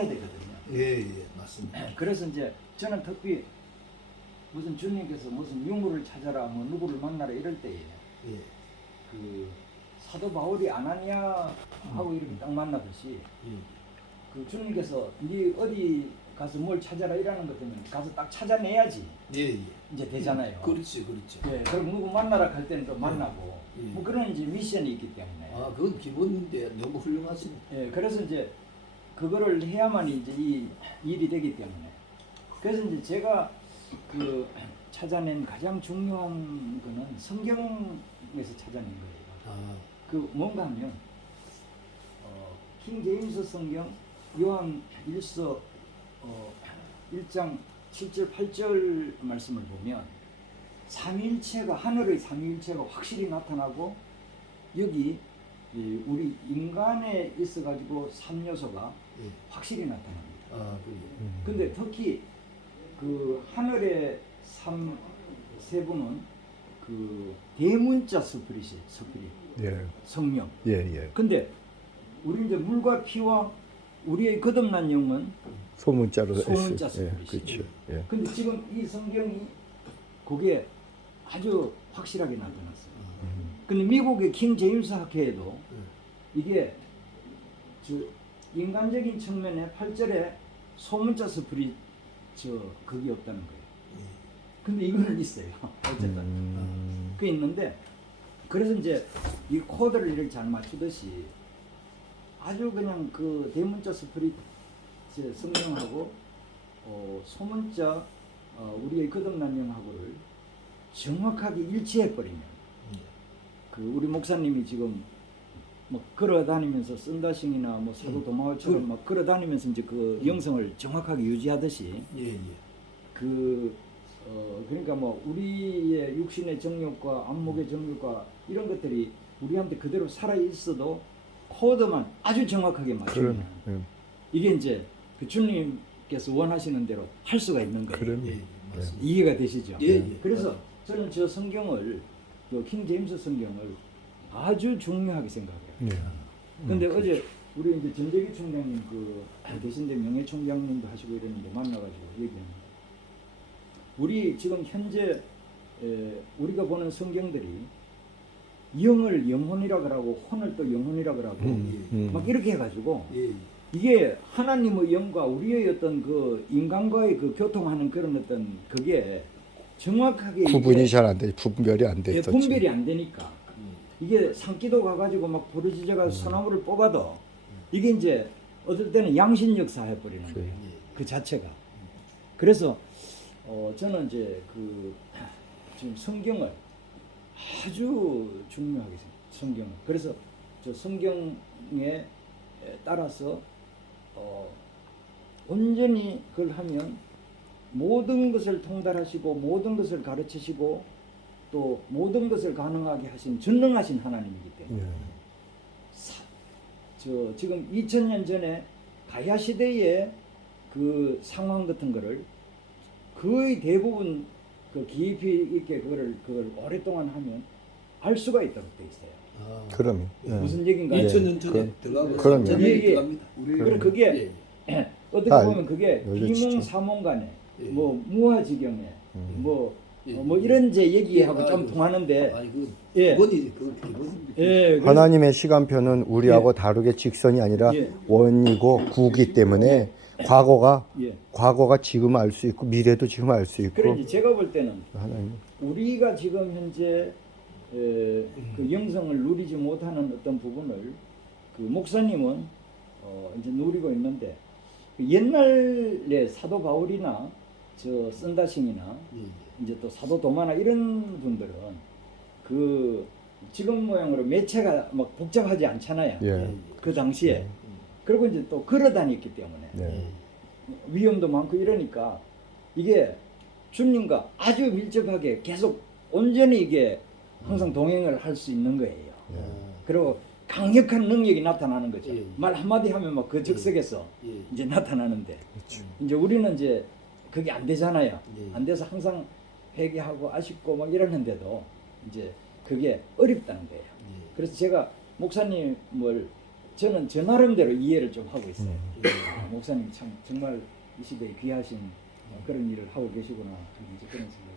해야 되거든요. 예, 예, 맞습니다. 그래서 이제 저는 특히 무슨 주님께서 무슨 유물을 찾아라 뭐 누구를 만나라 이럴 때에 예, 그 사도 바울이 아나니아 하고 이렇게 딱 만나듯이 예, 그 주님께서 네 어디 가서 뭘 찾아라 이라는 것 때문에 가서 딱 찾아내야지 예, 예. 이제 되잖아요. 그렇지, 그렇죠. 예, 그럼 누구 만나라 할 때는 또 만나고 예. 뭐 그런 이제 미션이 있기 때문에 아, 그건 기본인데 너무 훌륭하십니다. 예, 그래서 이제 그거를 해야만 이제 이 일이 되기 때문에 그래서 이제 제가 그 찾아낸 가장 중요한 거는 성경에서 찾아낸 거예요. 아, 그 뭔가 하면 어, 킹 제임스 성경 요한 1서 어, 1장 7절 8절 말씀을 보면 삼위일체가 하늘의 삼위일체가 확실히 나타나고 여기 이 우리 인간에 있어 가지고 삼 요소가 예. 확실히 나타납니다. 아, 그래요. 근데 특히 그 하늘의 삼 세 분은 그 대문자 스피릿이 스피릿 예, 성령. 예, 예. 근데 우리 이제 물과 피와 우리의 거듭난 영은 소문자로 소문자. 예, 스피릿이. 그렇죠. 예. 근데 지금 이 성경이 그게 아주 확실하게 나타났어요. 근데 미국의 킹 제임스 학회에도 이게 저 인간적인 측면에 8절에 소문자 스피릿 저 그게 없다는 거예요. 근데 이거는 있어요. 어쨌든. 음, 그 있는데 그래서 이제 이 코드를 이렇게 잘 맞추듯이 아주 그냥 그 대문자 스프릿 성경하고 어, 소문자 어, 우리의 거듭난 영하고를 정확하게 일치해 버리면 그 우리 목사님이 지금 뭐 걸어 다니면서 쓴다싱이나 뭐 사도 음. 도마처럼 그- 막 걸어 다니면서 이제 그 음. 영성을 정확하게 유지하듯이 예, 예. 그 어, 그러니까 뭐 우리의 육신의 정욕과 안목의 정욕과 이런 것들이 우리한테 그대로 살아 있어도 코드만 아주 정확하게 맞추면 그럼, 예, 이게 이제 그 주님께서 원하시는 대로 할 수가 있는 거예요. 그럼, 예, 예, 맞습니다. 이해가 되시죠? 예, 예. 그래서 저는 저 성경을 그 킹 제임스 성경을 아주 중요하게 생각해요. 예. 근데 어제 우리 이제 전재기 총장님 그 대신대 명예 총장님도 하시고 이러는데 만나가지고 얘기합니다. 우리 지금 현재 에, 우리가 보는 성경들이 영을 영혼이라 그러고 혼을 또 영혼이라 그러고 음, 음. 막 이렇게 해가지고 예, 예. 이게 하나님의 영과 우리의 어떤 그 인간과의 그 교통하는 그런 어떤 그게 정확하게 구분이 잘 안 돼, 분별이 안 예. 분별이 안 되니까 예. 이게 산기도 가가지고 막 부르짖어가 소나무를 뽑아도 이게 이제 어떨 때는 양신 역사 해버리는. 거예요. 예. 그 자체가. 그래서 어 저는 이제 그 지금 성경을 아주 중요하게 생각. 성경. 그래서 저 성경에 따라서 어 온전히 그걸 하면 모든 것을 통달하시고 모든 것을 가르치시고 또 모든 것을 가능하게 하신 전능하신 하나님이기 때문에 예. 사- 저 지금 2000년 전에 가야 시대의 그 상황 같은 거를 거의 대부분 그 깊이 있게 그거를 그걸 오랫동안 하면 알 수가 있도록 돼 있어요. 아, 그럼. 예. 무슨 얘기인가요? 2000년 전에 그럼- 들어가고 그럼요. 3000년이 예, 예. 들어갑니다. 우리 그럼. 그게 예, 어떻게 아, 보면 그게 요즘 비몽 진짜. 사몽간에 예. 뭐 무화지경에 음. 뭐, 예. 어, 뭐 이런 제 얘기하고 예, 좀 아이고. 통하는데 아, 이거 예. 기본이지, 그거 기본입니다. 예, 그래서- 하나님의 시간표는 우리하고 다르게 직선이 아니라 예. 원이고 구기 때문에 과거가 예. 과거가 지금 알 수 있고 미래도 지금 알 수 있고 그래 이제 제가 볼 때는 하나님 우리가 지금 현재 에, 그 영성을 누리지 못하는 어떤 부분을 그 목사님은 어, 이제 누리고 있는데 그 옛날에 사도 바울이나 저 선다싱이나 예, 예. 이제 또 사도 도마나 이런 분들은 그 지금 모양으로 매체가 막 복잡하지 않잖아요. 예. 그 당시에 음. 그리고 이제 또 걸어 다녔기 때문에 네. 위험도 많고 이러니까 이게 주님과 아주 밀접하게 계속 온전히 이게 항상 동행을 할 수 있는 거예요. 예. 아, 그리고 강력한 능력이 나타나는 거죠. 예. 말 한마디 하면 막 그 즉석에서 예. 이제 나타나는데 그렇죠. 이제 우리는 이제 그게 안 되잖아요. 예. 안 돼서 항상 회개하고 아쉽고 막 이러는데도 이제 그게 어렵다는 거예요. 예. 그래서 제가 목사님을 저는 저 나름대로 이해를 좀 하고 있어요. 음. 예, 목사님 참 정말 이 시대에 귀하신 어, 그런 일을 하고 계시구나 하는 그런 생각을